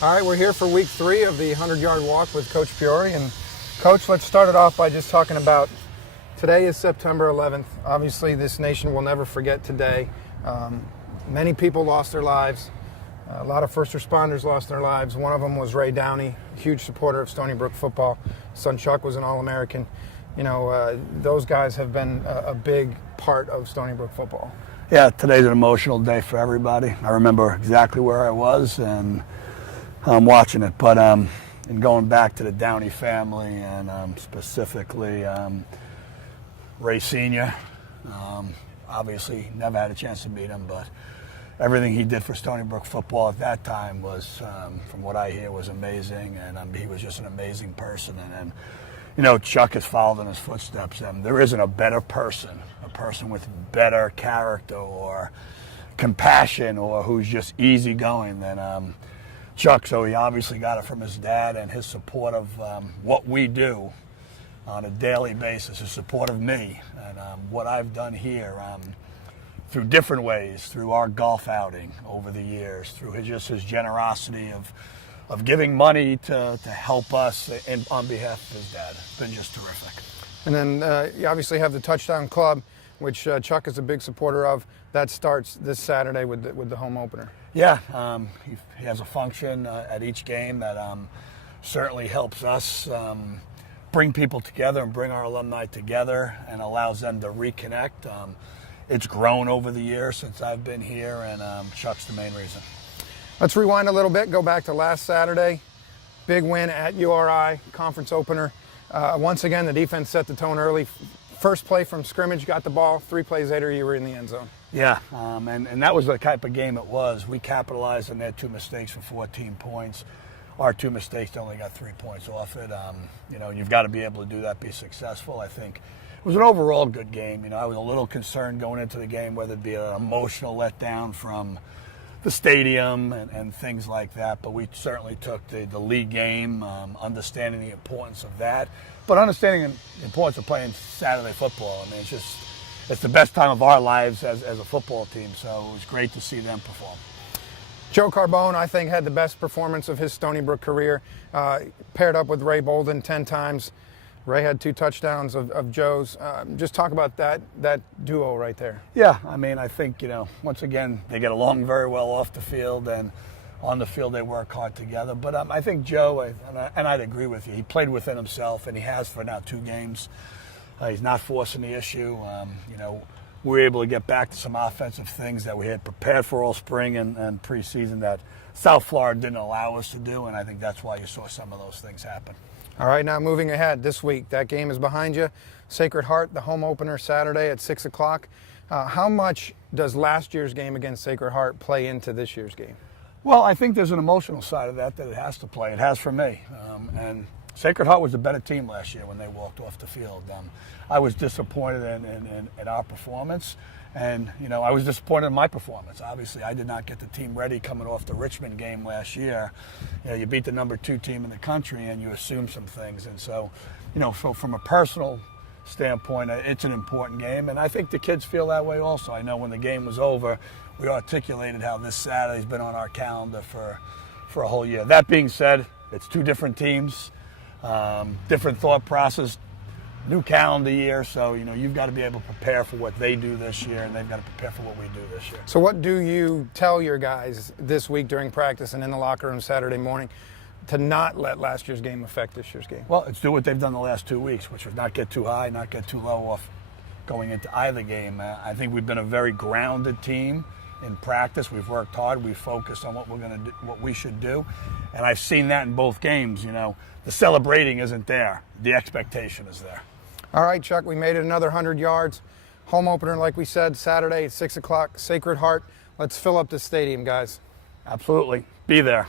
All right, we're here for week 3 of the 100-yard walk with Coach Priore. And Coach, let's start it off by just talking about today is September 11th. Obviously, this nation will never forget today. Many people lost their lives. A lot of first responders lost their lives. One of them was Ray Downey, huge supporter of Stony Brook football. His son Chuck was an All-American. You know, those guys have been a big part of Stony Brook football. Yeah, today's an emotional day for everybody. I remember exactly where I was and I'm watching it. But and going back to the Downey family and specifically Ray Sr., obviously never had a chance to meet him, but everything he did for Stony Brook football at that time was, from what I hear, was amazing. And he was just an amazing person. And you know, Chuck has followed in his footsteps. There isn't a better person, a person with better character or compassion or who's just easygoing than Chuck. So he obviously got it from his dad and his support of what we do on a daily basis, his support of me and what I've done here through different ways, through our golf outing over the years, through his generosity of giving money to help us on behalf of his dad. It's been just terrific. And then you obviously have the Touchdown Club, which Chuck is a big supporter of. That starts this Saturday with the home opener. Yeah, he has a function at each game that certainly helps us bring people together and bring our alumni together and allows them to reconnect. It's grown over the years since I've been here, and Chuck's the main reason. Let's rewind a little bit, go back to last Saturday. Big win at URI, conference opener. Once again, the defense set the tone early. First play from scrimmage, got the ball. 3 plays later, you were in the end zone. Yeah, and that was the type of game it was. We capitalized on their 2 mistakes for 14 points. Our 2 mistakes only got 3 points off it. You know, you've got to be able to do that, be successful. I think it was an overall good game. You know, I was a little concerned going into the game whether it'd be an emotional letdown from the stadium and things like that, but we certainly took the league game, understanding the importance of that, but understanding the importance of playing Saturday football. I mean, it's the best time of our lives as a football team, so it was great to see them perform. Joe Carbone, I think, had the best performance of his Stony Brook career, paired up with Ray Bolden 10 times. Ray had 2 touchdowns of Joe's. Just talk about that duo right there. Yeah, I mean, I think, you know, once again, they get along very well off the field, and on the field they work hard together. But I think Joe, and I'd agree with you, he played within himself, and he has for now 2 games. He's not forcing the issue. You know, we were able to get back to some offensive things that we had prepared for all spring and preseason that South Florida didn't allow us to do, and I think that's why you saw some of those things happen. All right, now moving ahead this week, that game is behind you. Sacred Heart, the home opener Saturday at 6 o'clock. How much does last year's game against Sacred Heart play into this year's game? Well, I think there's an emotional side of that it has to play. It has for me. And Sacred Heart was a better team last year when they walked off the field. I was disappointed in our performance. And, you know, I was disappointed in my performance. Obviously, I did not get the team ready coming off the Richmond game last year. You know, you beat the number 2 team in the country and you assume some things. And so, you know, so from a personal standpoint, it's an important game. And I think the kids feel that way also. I know when the game was over, we articulated how this Saturday's been on our calendar for a whole year. That being said, it's 2 different teams, different thought process, new calendar year, so you know you've got to be able to prepare for what they do this year, and they've got to prepare for what we do this year. So what do you tell your guys this week during practice and in the locker room Saturday morning to not let last year's game affect this year's game? Well, it's do what they've done the last 2 weeks, which was not get too high, not get too low off going into either game. I think we've been a very grounded team in practice. We've worked hard. We focused on what we're going to do, what we should do, and I've seen that in both games. You know, the celebrating isn't there; the expectation is there. All right, Chuck, we made it another 100 yards. Home opener, like we said, Saturday at 6 o'clock, Sacred Heart. Let's fill up the stadium, guys. Absolutely. Be there.